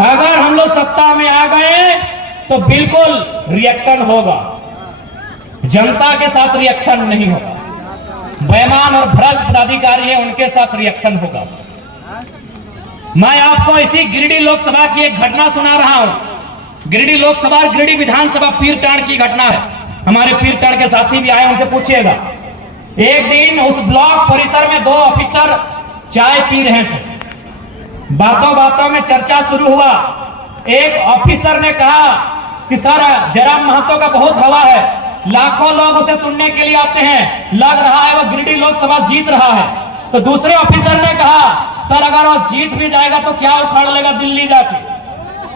अगर हम लोग सत्ता में आ गए तो बिल्कुल रिएक्शन होगा, जनता के साथ रिएक्शन नहीं होगा। बेईमान और भ्रष्ट पदाधिकारी है, उनके साथ रिएक्शन होगा। मैं आपको इसी गिरिडीह लोकसभा की एक घटना सुना रहा हूं। गिरिडीह लोकसभा, गिरिडीह विधानसभा पीरटांड़ की घटना है। हमारे पीरटांड़ के साथी भी आए, उनसे पूछिएगा। एक दिन उस ब्लॉक परिसर में दो ऑफिसर चाय पी रहे थे। बातों बातों में चर्चा शुरू हुआ। एक ऑफिसर ने कहा कि सर, जयराम महतो का बहुत हवा है, लाखों लोग उसे सुनने के लिए आते हैं, लग रहा है वह गिरिडीह लोकसभा जीत रहा है। तो दूसरे ऑफिसर ने कहा, सर अगर वो जीत भी जाएगा तो क्या उखाड़ लेगा दिल्ली जाके,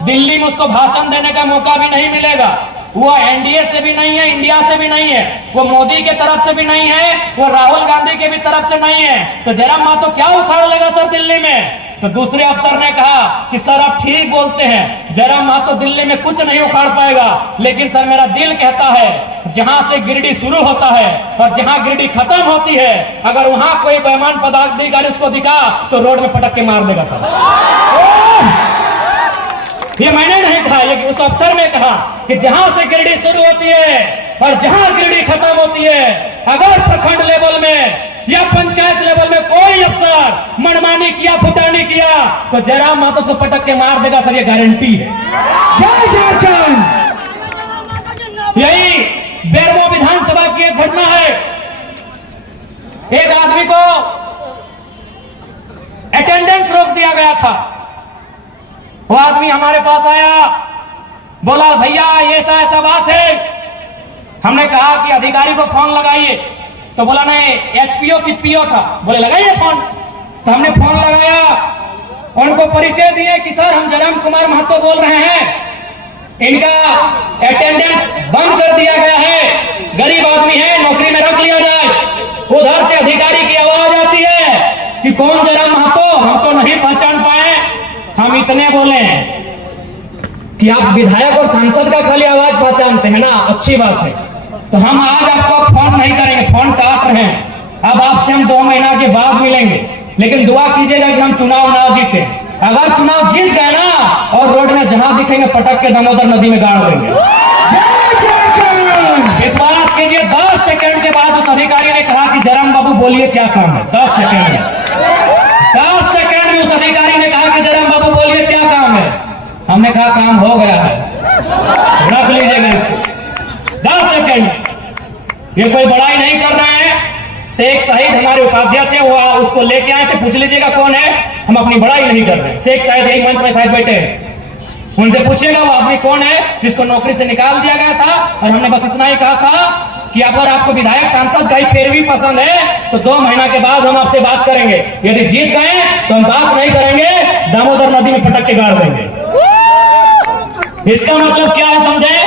दिल्ली में उसको भाषण देने का मौका भी नहीं मिलेगा। वो एनडीए से भी नहीं है, इंडिया से भी नहीं है, वो मोदी के तरफ से भी नहीं है, वो राहुल गांधी के भी तरफ से नहीं है, तो जयराम महतो क्या उखाड़ लेगा सर दिल्ली में। तो दूसरे अफसर ने कहा कि सर आप ठीक बोलते हैं, जयराम महतो दिल्ली में कुछ नहीं उखाड़ पाएगा, लेकिन सर मेरा दिल कहता है जहां से गिरिडीह शुरू होता है और जहां गिरिडीह खत्म होती है, अगर वहां कोई बेईमान पदाधिकारी उसको दिखा तो रोड में पटक के मार देगा सर। ये मैंने नहीं कहा, लेकिन उस अफसर ने कहा कि जहां से गिरिडीह शुरू होती है और जहां गिरिडीह खत्म होती है, अगर प्रखंड लेवल में या पंचायत लेवल में कोई अफसर मनमानी किया, फुटानी किया, तो जयराम महतो उसको पटक के मार देगा सर, ये गारंटी है। यही बेरमो विधानसभा की एक घटना है। एक आदमी को अटेंडेंस रोक दिया गया था। वो आदमी हमारे पास आया, बोला भैया ऐसा ऐसा बात है। हमने कहा कि अधिकारी को फोन लगाइए, तो बोला नहीं, एसपीओ की पीओ था। बोले लगाइए फोन। तो हमने फोन लगाया, उनको परिचय दिए कि सर हम जयराम कुमार महतो बोल रहे हैं, इनका अटेंडेंस बंद कर दिया गया है, गरीब आदमी है, नौकरी में रख लिया जाए। उधर से अधिकारी की आवाज आती है कि कौन जयराम महतो, हम तो नहीं पहचान पाए। हम इतने बोले कि आप विधायक और सांसद का खाली आवाज पहचानते हैं ना, अच्छी बात है, तो हम आज आपको फोन नहीं करेंगे, फोन काट रहे हैं। अब आपसे हम 2 महीना के बाद मिलेंगे, लेकिन दुआ कीजिएगा कि हम चुनाव ना जीते। अगर चुनाव जीत गए ना और रोड में जहां दिखेंगे पटक के दामोदर नदी में गाड़ देंगे। विश्वास कीजिए, 10 सेकंड के बाद उस अधिकारी ने कहा कि जयराम बाबू बोलिए क्या काम है। 10 सेकंड में 10 सेकंड में उस अधिकारी ने कहा कि जयराम बाबू बोलिए क्या काम है। हमने कहा काम हो गया है, रख लीजिएगा इसको। 10 सेकंड। ये कोई बड़ाई नहीं कर रहे हैं। शेख शाहिद हमारे उपाध्यक्ष है, वो उसको लेके आए थे, पूछ लीजिएगा कौन है। हम अपनी बड़ाई नहीं कर रहे हैं। शेख शाहिद एक मंच में शायद बैठे हैं, उनसे पूछिएगा वो आदमी कौन है जिसको नौकरी से निकाल दिया गया था। और हमने बस इतना ही कहा था कि अगर आपको विधायक सांसद का ही पैरवी पसंद है तो 2 महीना के बाद हम आपसे बात करेंगे। यदि जीत गए तो हम बात नहीं करेंगे, दामोदर नदी में पटक के गाड़ देंगे। इसका मतलब क्या है समझे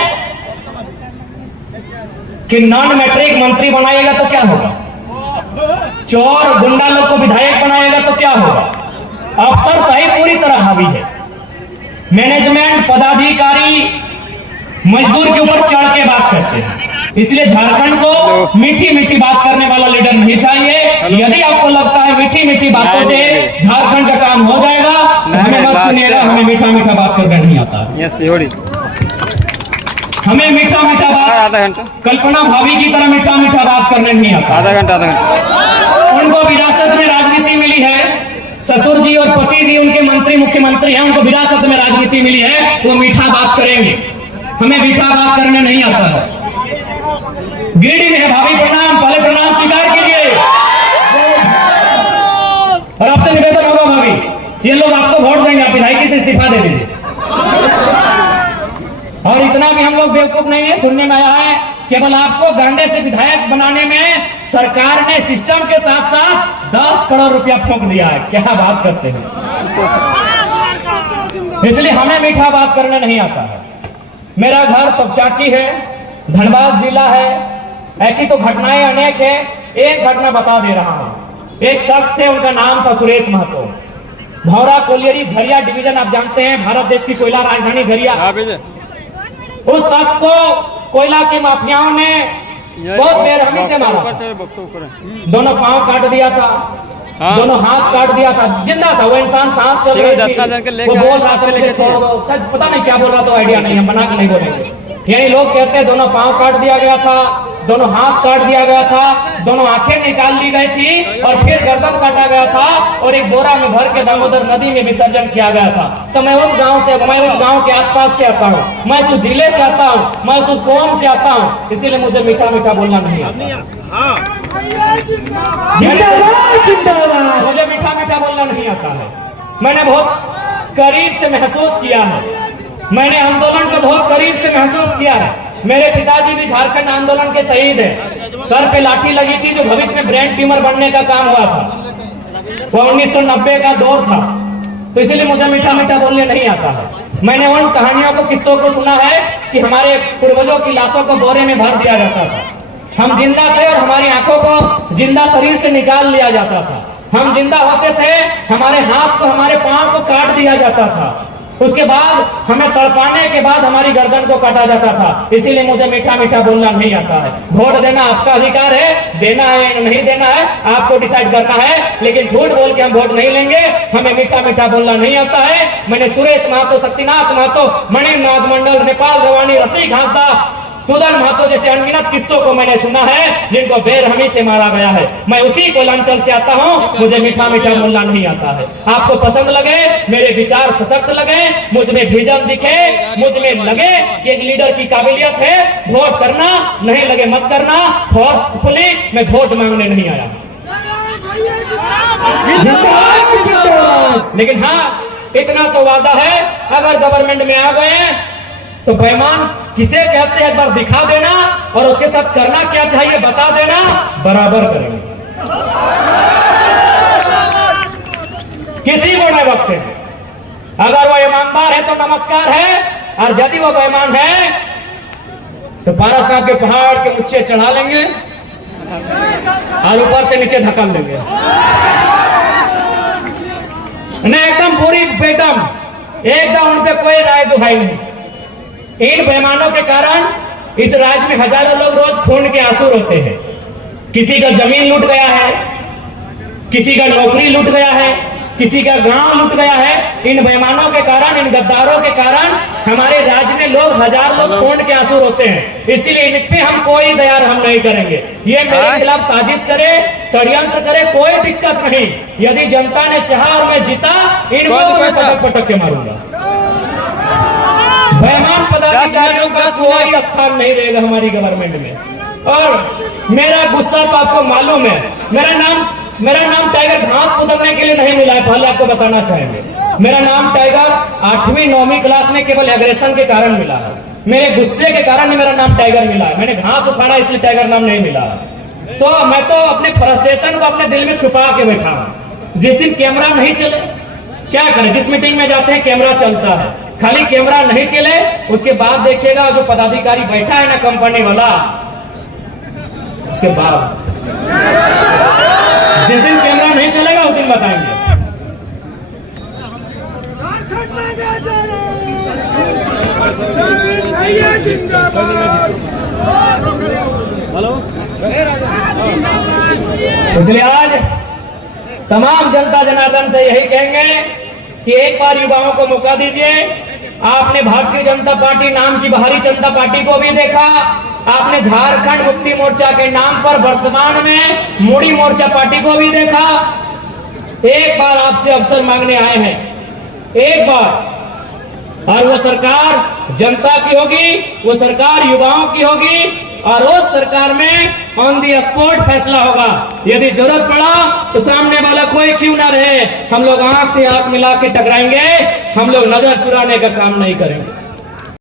कि नॉन मैट्रिक मंत्री बनाएगा तो क्या होगा, चोर गुंडा लोग को विधायक बनाएगा तो क्या होगा। अफसर सही पूरी तरह हावी है, मैनेजमेंट पदाधिकारी मजदूर के ऊपर चढ़ के बात करते हैं। इसलिए झारखंड को मीठी मीठी बात करने वाला लीडर नहीं चाहिए। यदि आपको लगता है मीठी मीठी बातों से झारखंड का काम हो जाएगा, हमें मत सुनिएगा, हमें मीठा मीठा बात करना नहीं आता। हमें मीठा मीठा बात कल्पना भाभी की तरह मीठा मीठा बात करने नहीं आता। आधा घंटा उनको विरासत में राजनीति मिली है, ससुर जी और पति जी उनके मंत्री मुख्यमंत्री हैं, उनको विरासत में राजनीति मिली है, वो मीठा बात करेंगे। हमें मीठा बात करने नहीं आता है। गिरिडीह में है भाभी, प्रणाम, पहले प्रणाम स्वीकार कीजिए। और आपसे निवेदन होगा भाभी, ये लोग आपको वोट देंगे, आप विधायकी से इस्तीफा दे दीजिए। और इतना भी हम लोग बेवकूफ नहीं है, सुनने में आया है केवल आपको गांडे से विधायक बनाने में सरकार ने सिस्टम के साथ साथ 10 करोड़ रुपया फूंक दिया है। क्या बात करते हैं। इसलिए हमें मीठा बात करने नहीं आता है। मेरा घर तपचाची है, धनबाद जिला है। ऐसी तो घटनाएं अनेक है। एक घटना बता दे रहा हूं। एक शख्स थे, उनका नाम था सुरेश महतो, भौरा कोलियरी झरिया डिवीजन, आप जानते हैं भारत देश की कोयला राजधानी झरिया। उस शख्स को कोयला के माफियाओं ने बहुत बेरहमी से मारा, दोनों पांव काट दिया था। हाँ। दोनों हाथ काट दिया था, जिंदा था वो इंसान, सांस चल रही थी, वो बोल रहा था मुझे छोड़ दो, पता नहीं क्या बोल रहा था, आइडिया नहीं है, बना के नहीं बोलेंगे। यही लोग कहते हैं दोनों पांव काट दिया गया था, दोनों हाथ काट दिया गया था, दोनों आंखें निकाल ली गई थी और फिर गर्दन काटा गया था और एक बोरा में भर के दामोदर नदी में विसर्जन किया गया था। तो मैं उस गांव के आसपास से आता हूँ, मैं उस जिले से आता हूँ, मैं उस कौम से आता हूँ, इसीलिए मुझे मीठा मीठा बोलना नहीं आता। मुझे मीठा मीठा बोलना नहीं आता है। मैंने बहुत करीब से महसूस किया है, मैंने आंदोलन को बहुत करीब से महसूस किया है। मेरे पिताजी भी झारखंड आंदोलन के शहीद हैं। सर पे लाठी लगी थी जो भविष्य में ब्रेन ट्यूमर बनने का काम हुआ था, वो 1990 का दौर था। तो इसलिए मुझे मीठा मीठा बोलने नहीं आता है। मैंने उन कहानियों को, किस्सों को सुना है कि हमारे पूर्वजों की लाशों को बोरे में भर दिया जाता था, हम जिंदा थे और हमारी आंखों को जिंदा शरीर से निकाल लिया जाता था, हम जिंदा होते थे, हमारे हाथ को, हमारे पांव को काट दिया जाता था, उसके बाद हमें तड़पाने के बाद हमारी गर्दन को काटा जाता था। इसीलिए मुझे मीठा मीठा बोलना नहीं आता है। वोट देना आपका अधिकार है, देना है नहीं देना है आपको डिसाइड करना है, लेकिन झूठ बोल के हम वोट नहीं लेंगे। हमें मीठा मीठा बोलना नहीं आता है। मैंने सुरेश महतो, शक्तिनाथ महतो, मणिनाथ मंडल, नेपाल रवानी, रसी घासदा, सुदन महतो जैसे अनगिनत किस्सों को मैंने सुना है जिनको बेरहमी से मारा गया है। मैं उसी कोलांचल से आता हूँ, मुझे मीठा मीठा बोलना नहीं आता है। आपको पसंद लगे, मेरे विचार सशक्त लगे, मुझ में विजन दिखे, मुझ में लगे कि एक लीडर की काबिलियत है, वोट करना, नहीं लगे मत करना। फोर्सफुली मैं वोट मांगने नहीं आया, लेकिन हाँ इतना तो वादा है, अगर गवर्नमेंट में आ गए तो बेईमान किसे कहते हैं एक बार दिखा देना और उसके साथ करना क्या चाहिए बता देना, बराबर करेंगे, किसी को नहीं बख्शेंगे। अगर वो ईमानदार है तो नमस्कार है, और यदि वो बेईमान है तो पारसनाथ के पहाड़ के ऊंचे चढ़ा लेंगे और ऊपर से नीचे धक्का देंगे। एकदम पूरी एकदम उन पे कोई राय दुहाई नहीं। इन बेईमानों के कारण इस राज्य में हजारों लोग रोज खून के आंसू रोते हैं। किसी का जमीन लूट गया है, किसी का नौकरी लूट गया है, किसी का गांव लूट गया है। इन बेईमानों के कारण, इन गद्दारों के कारण हमारे राज्य में लोग, हजार लोग खून के आंसू रोते हैं। इसलिए इन पे हम कोई दया हम नहीं करेंगे। ये मेरे खिलाफ साजिश करे, षड्यंत्र करे, कोई दिक्कत नहीं। यदि जनता ने चाहा और मैं जीता, इनको मैं पटक पटक के मारूंगा। बेईमान पदाधिकारियों का कोई स्थान नहीं रहेगा हमारी गवर्नमेंट में। और मेरा गुस्सा तो आपको मालूम है, मेरा नाम टाइगर घास पुदमने के लिए नहीं मिला है, पहले आपको बताना चाहेंगे। मेरा नाम टाइगर 8वीं 9वीं क्लास में केवल एग्रेशन के कारण मिला है, मेरे गुस्से के कारण ही मेरा नाम टाइगर मिला है। मैंने घास उखाड़ा इसलिए टाइगर नाम नहीं मिला है। तो मैं तो अपने फ्रस्ट्रेशन को अपने दिल में छुपा के बैठा हूं। जिस दिन कैमरा नहीं चले क्या करें, जिस मीटिंग में जाते हैं कैमरा चलता है, खाली कैमरा नहीं चले उसके बाद देखिएगा जो पदाधिकारी बैठा है ना कंपनी वाला, उसके बाद जिस दिन कैमरा नहीं चलेगा उस दिन बताएंगे। इसलिए आज तमाम जनता जनार्दन से यही कहेंगे कि एक बार युवाओं को मौका दीजिए। आपने भारतीय जनता पार्टी नाम की बाहरी जनता पार्टी को भी देखा, आपने झारखंड मुक्ति मोर्चा के नाम पर वर्तमान में मोदी मोर्चा पार्टी को भी देखा। एक बार आपसे अवसर मांगने आए हैं, एक बार, और वो सरकार जनता की होगी, वो सरकार युवाओं की होगी, और उस सरकार में ऑन दी स्पॉट फैसला होगा। यदि जरूरत पड़ा तो सामने वाला कोई क्यों ना रहे, हम लोग आंख से आंख मिला के टकराएंगे, हम लोग नजर चुराने का काम नहीं करेंगे।